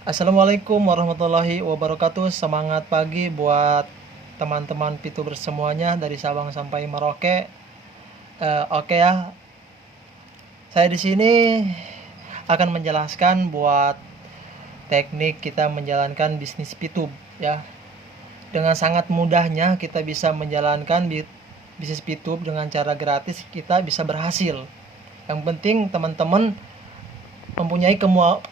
Assalamualaikum warahmatullahi wabarakatuh. Semangat pagi buat teman-teman Pituber semuanya dari Sabang sampai Merauke. Oke ya, saya di sini akan menjelaskan buat teknik kita menjalankan bisnis Pitub ya. Dengan sangat mudahnya kita bisa menjalankan bisnis Pitub dengan cara gratis, kita bisa berhasil. Yang penting teman-teman mempunyai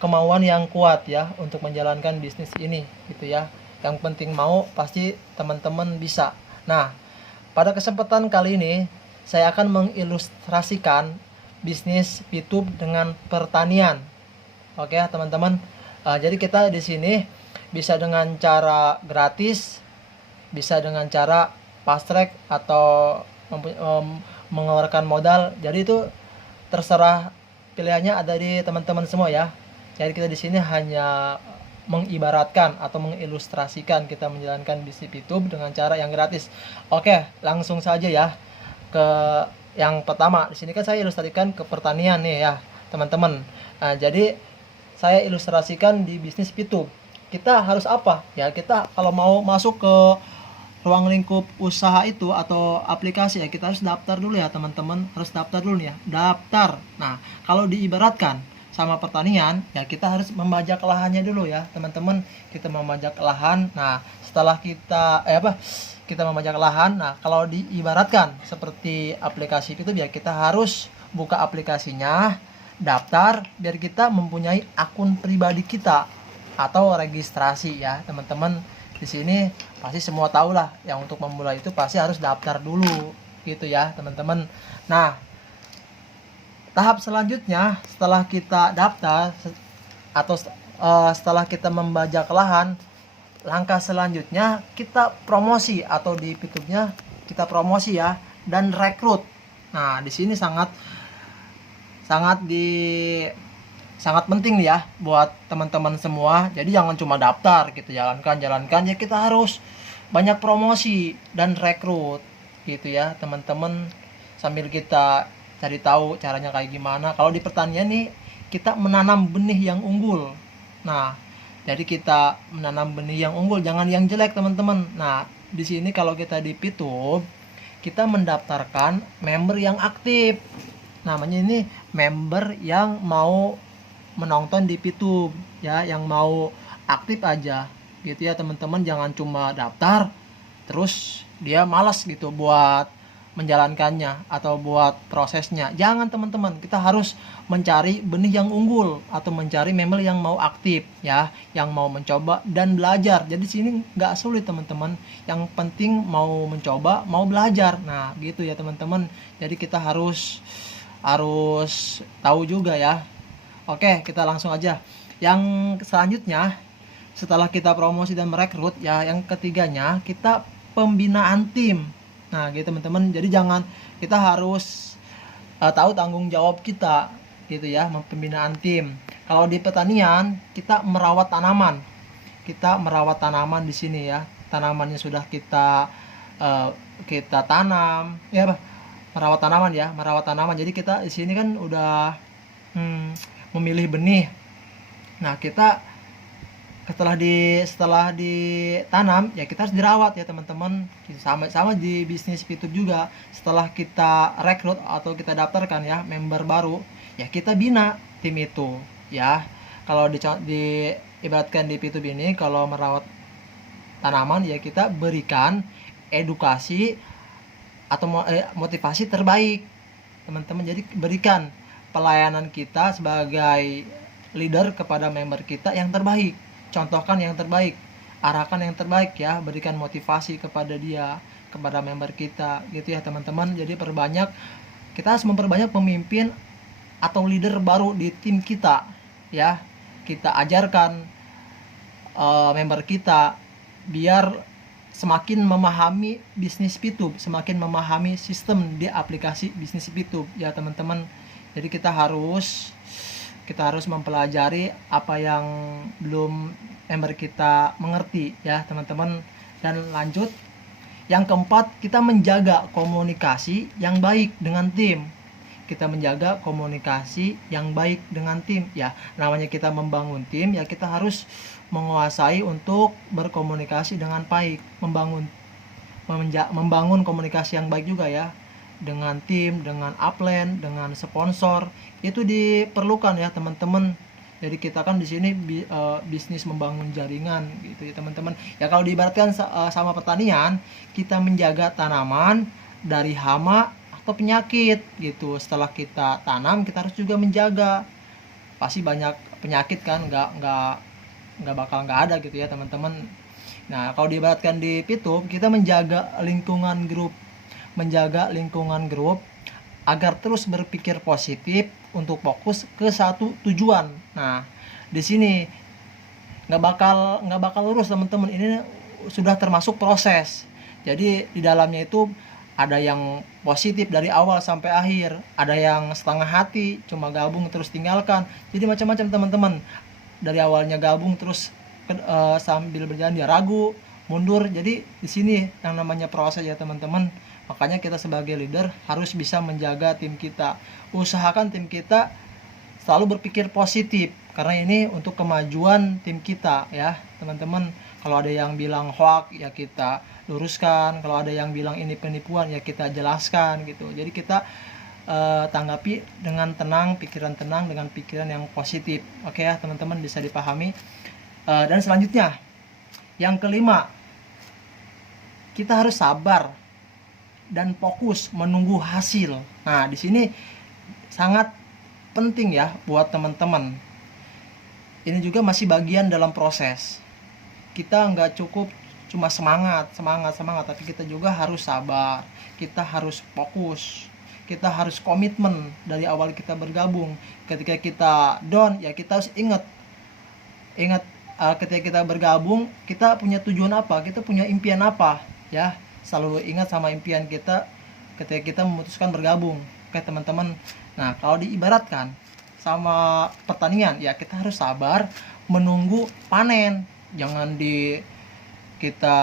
kemauan yang kuat ya untuk menjalankan bisnis ini gitu ya. Yang penting mau, pasti teman-teman bisa. Nah, pada kesempatan kali ini saya akan mengilustrasikan bisnis Pitub dengan pertanian. Oke ya teman-teman. Jadi kita di sini bisa dengan cara gratis, bisa dengan cara fast track atau mengeluarkan modal. Jadi itu terserah, pilihannya ada di teman-teman semua ya. Jadi kita di sini hanya mengibaratkan atau mengilustrasikan kita menjalankan bisnis YouTube dengan cara yang gratis. Oke, langsung saja ya ke yang pertama. Di sini kan saya ilustrasikan ke pertanian nih ya, teman-teman. Nah, jadi saya ilustrasikan di bisnis YouTube. Kita harus apa? Ya, kita kalau mau masuk ke ruang lingkup usaha itu atau aplikasi ya, kita harus daftar dulu ya teman-teman, harus daftar dulu nih ya, daftar. Nah, kalau diibaratkan sama pertanian ya, kita harus membajak lahannya dulu ya teman-teman. Kita membajak lahan. Nah, setelah kita membajak lahan. Nah, kalau diibaratkan seperti aplikasi itu ya, kita harus buka aplikasinya, daftar, biar kita mempunyai akun pribadi kita atau registrasi ya teman-teman. Di sini pasti semua tahu lah, yang untuk memulai itu pasti harus daftar dulu gitu ya teman-teman. Nah, tahap selanjutnya setelah kita daftar atau setelah kita membajak lahan, langkah selanjutnya kita promosi, atau di YouTube-nya kita promosi ya, dan rekrut. Nah, di sini sangat penting nih ya buat teman-teman semua. Jadi jangan cuma daftar gitu, jalankan ya, kita harus banyak promosi dan rekrut gitu ya teman-teman, sambil kita cari tahu caranya kayak gimana. Kalau di pertanian nih, kita menanam benih yang unggul. Nah, jadi kita menanam benih yang unggul, jangan yang jelek teman-teman. Nah, di sini kalau kita di Pitub, kita mendaftarkan member yang aktif. Namanya ini member yang mau menonton di Pitub ya, yang mau aktif aja gitu ya teman-teman. Jangan cuma daftar terus dia malas gitu buat menjalankannya atau buat prosesnya. Jangan teman-teman, kita harus mencari benih yang unggul atau mencari member yang mau aktif ya, yang mau mencoba dan belajar. Jadi sini nggak sulit teman-teman, yang penting mau mencoba, mau belajar. Nah gitu ya teman-teman. Jadi kita harus tahu juga ya. Oke, kita langsung aja. Yang selanjutnya, setelah kita promosi dan merekrut ya, yang ketiganya kita pembinaan tim. Nah, gitu teman-teman. Jadi kita harus tahu tanggung jawab kita gitu ya, pembinaan tim. Kalau di pertanian, kita merawat tanaman. Kita merawat tanaman di sini ya. Tanamannya sudah kita tanam ya, merawat tanaman ya, merawat tanaman. Jadi kita di sini kan udah memilih benih. Nah, kita setelah ditanam ya, kita harus dirawat ya teman-teman. Sama di bisnis Pitub juga. Setelah kita rekrut atau kita daftarkan ya member baru, ya kita bina tim itu ya. Kalau ibaratkan di Pitub ini, kalau merawat tanaman ya, kita berikan edukasi atau motivasi terbaik teman-teman. Jadi berikan pelayanan kita sebagai leader kepada member kita yang terbaik, contohkan yang terbaik, arahkan yang terbaik ya, berikan motivasi kepada dia, kepada member kita gitu ya teman-teman. Jadi kita harus memperbanyak pemimpin atau leader baru di tim kita ya. Kita ajarkan member kita biar semakin memahami bisnis Pitub, semakin memahami sistem di aplikasi bisnis Pitub ya teman-teman. Jadi kita harus mempelajari apa yang belum member kita mengerti ya teman-teman. Dan lanjut, yang keempat, kita menjaga komunikasi yang baik dengan tim. kita menjaga komunikasi yang baik dengan tim. Ya, namanya kita membangun tim, ya kita harus menguasai untuk berkomunikasi dengan baik, membangun komunikasi yang baik juga ya, dengan tim, dengan upline, dengan sponsor. Itu diperlukan ya teman-teman. Jadi kita kan di sini bisnis membangun jaringan gitu ya teman-teman. Ya kalau diibaratkan sama pertanian, kita menjaga tanaman dari hama atau penyakit gitu. Setelah kita tanam, kita harus juga menjaga. Pasti banyak penyakit kan, nggak bakal nggak ada gitu ya teman-teman. Nah kalau diibaratkan di Pitup, kita menjaga lingkungan grup agar terus berpikir positif untuk fokus ke satu tujuan. Nah di sini nggak bakal lurus teman-teman. Ini sudah termasuk proses. Jadi di dalamnya itu ada yang positif dari awal sampai akhir, ada yang setengah hati, cuma gabung terus tinggalkan. Jadi macam-macam teman-teman. Dari awalnya gabung terus sambil berjalan dia ragu, mundur. Jadi di sini yang namanya proses ya teman-teman. Makanya kita sebagai leader harus bisa menjaga tim kita. Usahakan tim kita selalu berpikir positif, karena ini untuk kemajuan tim kita ya teman-teman. Kalau ada yang bilang hoax ya kita luruskan, kalau ada yang bilang ini penipuan ya kita jelaskan gitu. Jadi kita tanggapi dengan tenang, pikiran tenang, dengan pikiran yang positif. Oke ya teman-teman, bisa dipahami. Dan selanjutnya yang kelima, kita harus sabar dan fokus menunggu hasil. Nah di sini sangat penting ya buat teman-teman. Ini juga masih bagian dalam proses. Kita nggak cukup cuma semangat, tapi kita juga harus sabar, kita harus fokus, kita harus komitmen dari awal kita bergabung. Ketika kita down, ya kita harus ingat ketika kita bergabung, kita punya tujuan apa, kita punya impian apa, ya selalu ingat sama impian kita ketika kita memutuskan bergabung. Oke teman-teman. Nah kalau diibaratkan sama pertanian, ya kita harus sabar menunggu panen. Jangan kita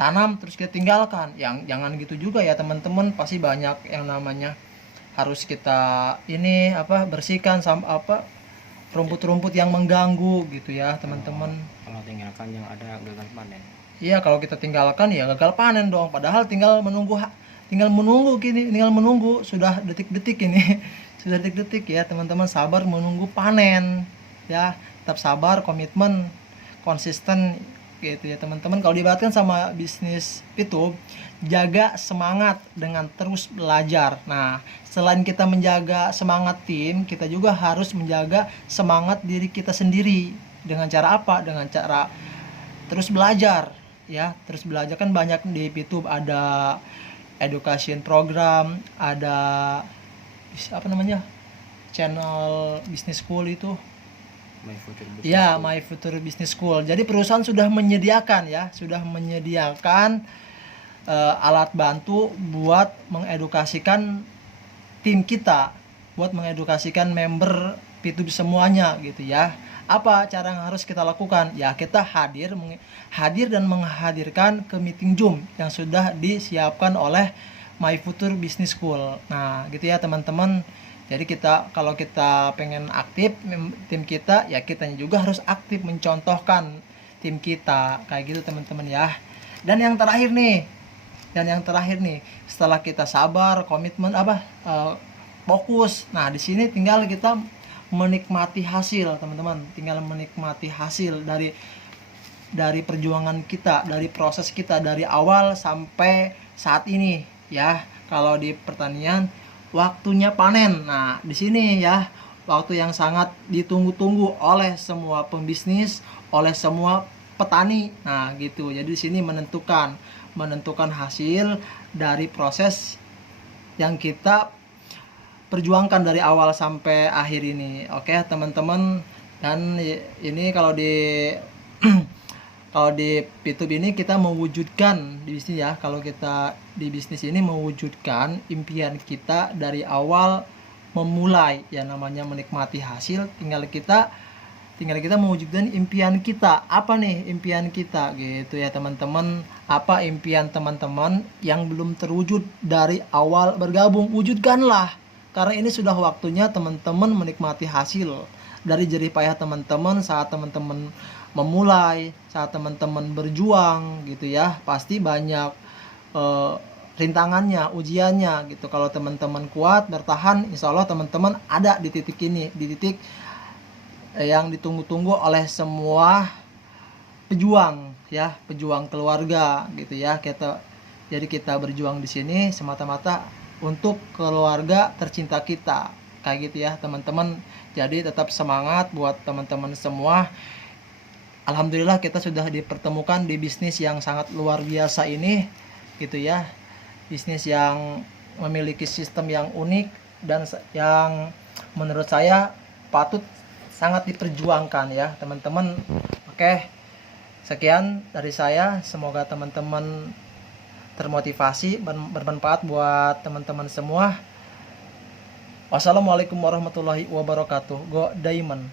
tanam terus kita tinggalkan. Jangan gitu juga ya teman-teman. Pasti banyak yang namanya harus kita bersihkan rumput-rumput yang mengganggu gitu ya teman-teman. Kalau tinggalkan yang ada gagal panen. Iya, kalau kita tinggalkan ya gagal panen dong. Padahal tinggal menunggu sudah detik-detik ini. Sudah detik-detik ya teman-teman, sabar menunggu panen ya. Tetap sabar, komitmen, konsisten gitu ya teman-teman. Kalau diibaratkan sama bisnis itu, jaga semangat dengan terus belajar. Nah selain kita menjaga semangat tim, kita juga harus menjaga semangat diri kita sendiri. Dengan cara apa? Dengan cara terus belajar ya. Terus belajar kan banyak di YouTube, ada education program, ada channel business school itu. My Future Business School. Jadi perusahaan sudah menyediakan alat bantu buat mengedukasikan tim kita, buat mengedukasikan member P2B semuanya gitu ya. Apa cara yang harus kita lakukan? Ya kita hadir dan menghadirkan ke meeting Zoom yang sudah disiapkan oleh My Future Business School. Nah gitu ya teman-teman. Jadi kalau kita pengen aktif tim kita, ya kita juga harus aktif mencontohkan tim kita kayak gitu teman-teman ya. Dan yang terakhir nih, setelah kita sabar, komitmen fokus. Nah di sini tinggal kita menikmati hasil teman-teman. Tinggal menikmati hasil dari perjuangan kita, dari proses kita dari awal sampai saat ini ya. Kalau di pertanian waktunya panen. Nah, di sini ya, waktu yang sangat ditunggu-tunggu oleh semua pembisnis, oleh semua petani. Nah, gitu. Jadi di sini menentukan hasil dari proses yang kita perjuangkan dari awal sampai akhir ini. Oke, teman-teman. Dan ini kalau di P2B ini kita mewujudkan di bisnis ya. Kalau kita di bisnis ini mewujudkan impian kita dari awal memulai ya, namanya menikmati hasil. Tinggal kita mewujudkan impian kita. Apa nih impian kita gitu ya teman-teman. Apa impian teman-teman yang belum terwujud dari awal bergabung? Wujudkanlah. karena ini sudah waktunya teman-teman menikmati hasil dari jerih payah teman-teman saat teman-teman memulai, saat teman-teman berjuang gitu ya. Pasti banyak rintangannya, ujiannya gitu. Kalau teman-teman kuat bertahan, insya Allah teman-teman ada di titik ini, di titik yang ditunggu-tunggu oleh semua pejuang ya, pejuang keluarga gitu ya. Jadi kita berjuang di sini semata-mata untuk keluarga tercinta kita, kayak gitu ya teman-teman. Jadi tetap semangat buat teman-teman semua. Alhamdulillah kita sudah dipertemukan di bisnis yang sangat luar biasa ini gitu ya, bisnis yang memiliki sistem yang unik dan yang menurut saya patut sangat diperjuangkan ya teman-teman. Oke, sekian dari saya, semoga teman-teman termotivasi, bermanfaat buat teman-teman semua. Wassalamualaikum warahmatullahi wabarakatuh. Go Diamond.